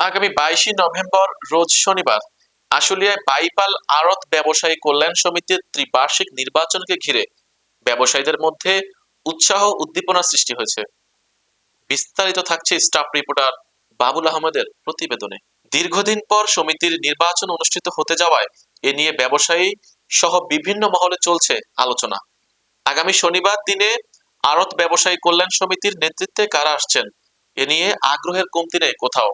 আগামী বাইশে নভেম্বর, রোজ শনিবার, আশুলিয়ায় বাইপাল আড়ত ব্যবসায়ী কল্যাণ সমিতির ত্রিবার্ষিক নির্বাচনকে ঘিরে ব্যবসায়ীদের মধ্যে উৎসাহ উদ্দীপনা সৃষ্টি হয়েছে। বিস্তারিত থাকছে স্টাফ রিপোর্টার বাবুল আহমেদের প্রতিবেদনে। দীর্ঘদিন পর সমিতির নির্বাচন অনুষ্ঠিত হতে যাওয়ায় এ নিয়ে ব্যবসায়ী সহ বিভিন্ন মহলে চলছে আলোচনা। আগামী শনিবার দিনে আড়ত ব্যবসায়ী কল্যাণ সমিতির নেতৃত্বে কারা আসছেন, এ নিয়ে আগ্রহের কমতি নেই কোথাও।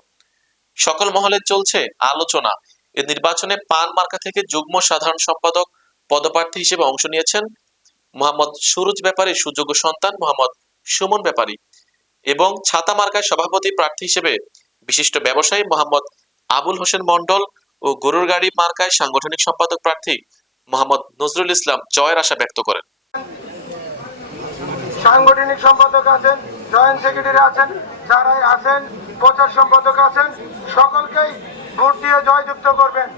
সকল মহলে চলছে আলোচনা। এ নির্বাচনে পান মার্কা থেকে যুগ্ম সাধারণ সম্পাদক, পদপ্রার্থী হিসেবে অংশ নিয়েছেন মোহাম্মদ সুরজ ব্যাপারী, সুযোগ্য সন্তান মোহাম্মদ সুমন ব্যাপারী এবং ছাতা মার্কায় সভাপতি প্রার্থী হিসেবে বিশিষ্ট ব্যবসায়ী মোহাম্মদ আবুল হোসেন মন্ডল ও গরুর গাড়ি মার্কায় সাংগঠনিক সম্পাদক প্রার্থী মোহাম্মদ নজরুল ইসলাম জয়ের আশা ব্যক্ত করেন। সাংগঠনিক সম্পাদক আছেন, জয়েন্ট সেক্রেটারি আছেন যারাই আছেন। প্রচার সম্পাদক আছেন। সকলকেই ভোট দিয়ে জয়যুক্ত করবেন।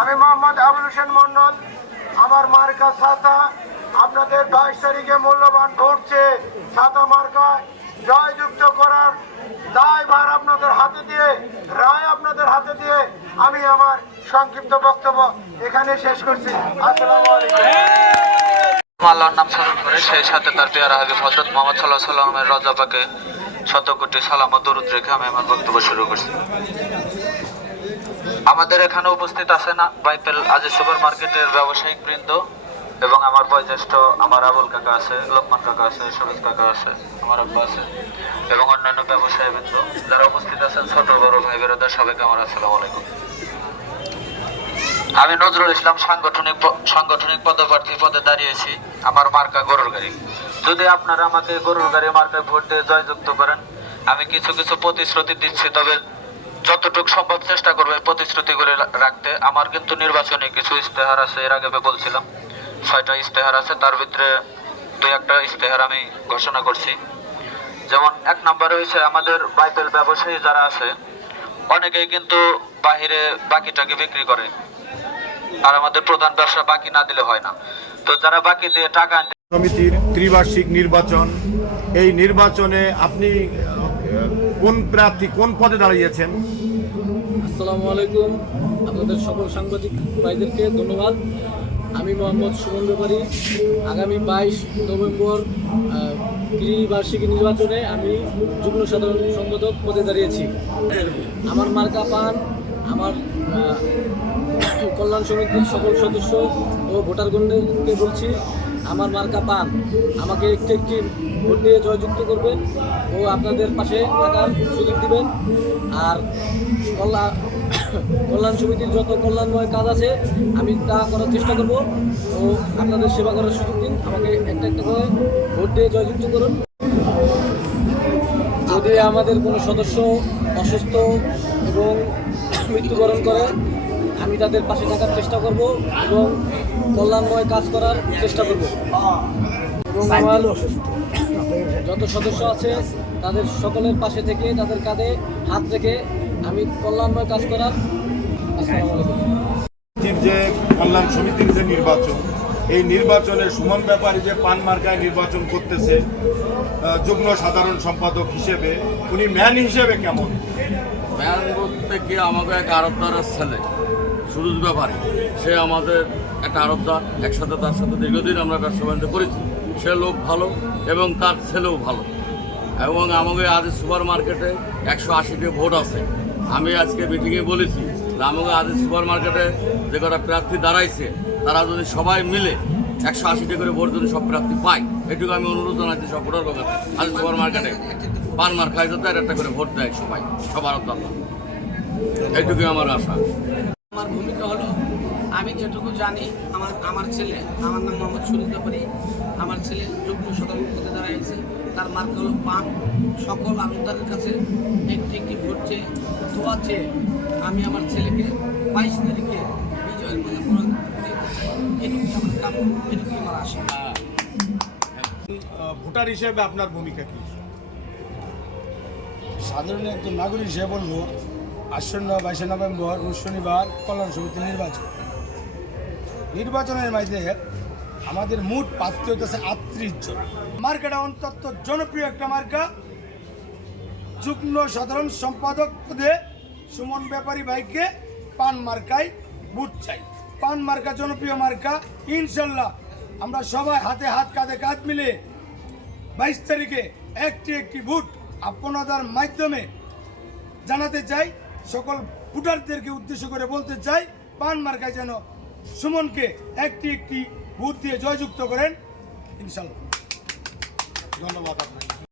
আমি মোহাম্মদ আবুল হোসেন মন্ডল, আমার মার্কা ছাতা। আপনাদের বাইশ তারিখে মূল্যবান ভোট চেয়ে ছাতা মার্কায় জয়যুক্ত করার দায়ভার আপনাদের হাতে দিয়ে, রায় আপনাদের হাতে দিয়ে আমি আমার সংক্ষিপ্ত বক্তব্য এখানে শেষ করছি। আসসালামু আল্লাহর নাম স্মরণ করে সেই সাথে তার পেয়ারা হাবিব হজরত মোহাম্মদ সাল্লাহ সাল্লামের রজাবাকে শত কোটি সালাম ও দরুদ রেখে আমি আমার বক্তব্য শুরু করছি। আমাদের এখানে উপস্থিত আছে না বাইপেল আজি সুপার মার্কেটের ব্যবসায়িক বৃন্দ এবং আমার বয়োজ্যেষ্ঠ, আমার আবুল কাকা আছে, লোকমান কাকা আছে সবুজ কাকা আছে, আমার আব্বা আছে এবং অন্যান্য ব্যবসায়ী বৃন্দ যারা উপস্থিত আছেন, ছোট বড় ভাই বেরোদা সবাইকে আমার আসসালামু আলাইকুম। আমি নজরুল ইসলাম সাংগঠনিক সাংগঠনিক পদপ্রার্থী পদে দাঁড়িয়েছি আমার মার্কা গরুর গাড়ি। যদি আপনারা আমাকে গরুর গাড়ি মার্কায় ভোট দিয়ে জয়যুক্ত করেন, আমি কিছু কিছু প্রতিশ্রুতি দিচ্ছি, তবে যতটুকু সম্ভব চেষ্টা করবে প্রতিশ্রুতিগুলি রাখতে। আমার কিন্তু নির্বাচনে কিছু ইস্তেহার আছে, এর আগে বলছিলাম, ছয়টা ইস্তেহার আছে, তার ভিতরে দুই একটা ইস্তেহার আমি ঘোষণা করছি। যেমন এক নম্বরে হয়েছে আমাদের বাইবেল ব্যবসায়ী যারা আছে, অনেকেই কিন্তু বাহিরে বাকিটাকে বিক্রি করে। আর আমাদের প্রধান ব্যবসা বাকি না দিলে হয় না। তো যারা বাকি দিয়ে টাকা সমিতির ত্রিবার্ষিক নির্বাচন এই নির্বাচনে আপনি কোন প্রার্থী কোন পদে দাঁড়িয়েছেন? আসসালামু আলাইকুম। আপনাদের সকল সাংবাদিক ভাইদেরকে ধন্যবাদ। আমি মোহাম্মদ সুমন ব্যাপারী। আগামী বাইশ নভেম্বর ত্রিবার্ষিকী নির্বাচনে আমি যুগ্ম সাধারণ সম্পাদক পদে দাঁড়িয়েছি। আমার মার্কা পান আমার কল্যাণ সমিতির সকল সদস্য ও ভোটারগণদেরকে বলছি, আমার মার্কা পান। আমাকে একটি একটি ভোট দিয়ে জয়যুক্ত করবেন ও আপনাদের পাশে থাকার সুযোগ দিবেন। আর কল্যাণ কল্যাণ সমিতির যত কল্যাণময় কাজ আছে, আমি তা করার চেষ্টা করব ও আপনাদের সেবা করার সুযোগ দিন। আমাকে একটা একটা করে ভোট দিয়ে জয়যুক্ত করুন। যদি আমাদের কোনো সদস্য অসুস্থ এবং মৃত্যুবরণ করে আমি তাদের পাশে থাকার চেষ্টা করব এবং কল্যাণময় কাজ করার চেষ্টা করব। এবং আমার যত সদস্য আছে তাদের সকলের পাশে থেকে তাদের কাঁধে হাত রেখে আমি কল্যাণময় কাজ করার আসসালামু আলাইকুম। যে কল্যাণ সমিতির যে নির্বাচন এই নির্বাচনে সুমন ব্যাপারী যে পান মার্কায় নির্বাচন করতেছে যুগ্ম সাধারণ সম্পাদক হিসেবে উনি ম্যান হিসেবে কেমন? ম্যান বলতে কি আমাকে এক আরবদারের ছেলে। সুরজ ব্যাপারী সে আমাদের একটা আরবদার একসাথে, তার সাথে দীর্ঘদিন আমরা ব্যবসা বাণিজ্য করেছি। সে লোক ভালো এবং তার ছেলেও ভালো। এবং আমাকে আজ সুপার মার্কেটে একশো আশিটি ভোট আছে। আমি আজকে মিটিংয়ে বলেছি যে আমাকে আজ সুপার মার্কেটে যে কটা প্রার্থী দাঁড়াইছে, তারা যদি সবাই মিলে একশো আশিটি করে ভোট যদি সব প্রার্থী পায়, এটুকু আমি অনুরোধ জানাচ্ছি সব ভোটার লোকের আজ সুপার মার্কেটে পান মার খাই যাতে একটা করে ভোট দেয় সবাই, সবার দাদা এইটুকুই আমার আশা। আমার ভূমিকা হলো আমি যেটুকু জানি আমার আমার ছেলে আমার নাম মোহাম্মদ সুরিজ ব্যাপারী আমার ছেলে যুগ্ম সাধারণ পদে দাঁড়াইছে তার মার্ক হলো পান সকল আলোচনার কাছে একটি একটি ভোট চেয়ে দোয়া চেয়ে আমি আমার ছেলেকে বাইশ তারিখে বিজয়ের মধ্যে চাই। এটুকুই আমার কাম্য এটুকুই আমার আশা। ভোটার হিসেবে আপনার ভূমিকা কি? সাধারণ একজন নাগরিক হিসেবে বলব আসন্ন বাইশে নভেম্বর শনিবার কল্যাণ সমিতি নির্বাচন। নির্বাচনের মাঝে আমাদের মোট প্রার্থী হইতেছে আটত্রিশ জন। মার্কাটা অন্তত জনপ্রিয় একটা মার্কা। যুগ্ম সাধারণ সম্পাদক পদে সুমন ব্যাপারী ভাইকে পান মার্কায় বুট চাই। পান মার্কা জনপ্রিয় মার্কা। ইনশাল্লাহ আমরা সবাই হাতে হাত কাঁধে কাঁধ মিলে বাইশ তারিখে একটি একটি ভোট আপনাদের মাধ্যমে জানাতে চাই। সকল ভোটারদেরকে উদ্দেশ্য করে বলতে চাই পান মার্কায় যেন সুমনকে একটি একটি ভোট দিয়ে জয়যুক্ত করেন ইনশাল্লাহ ধন্যবাদ আপনাকে।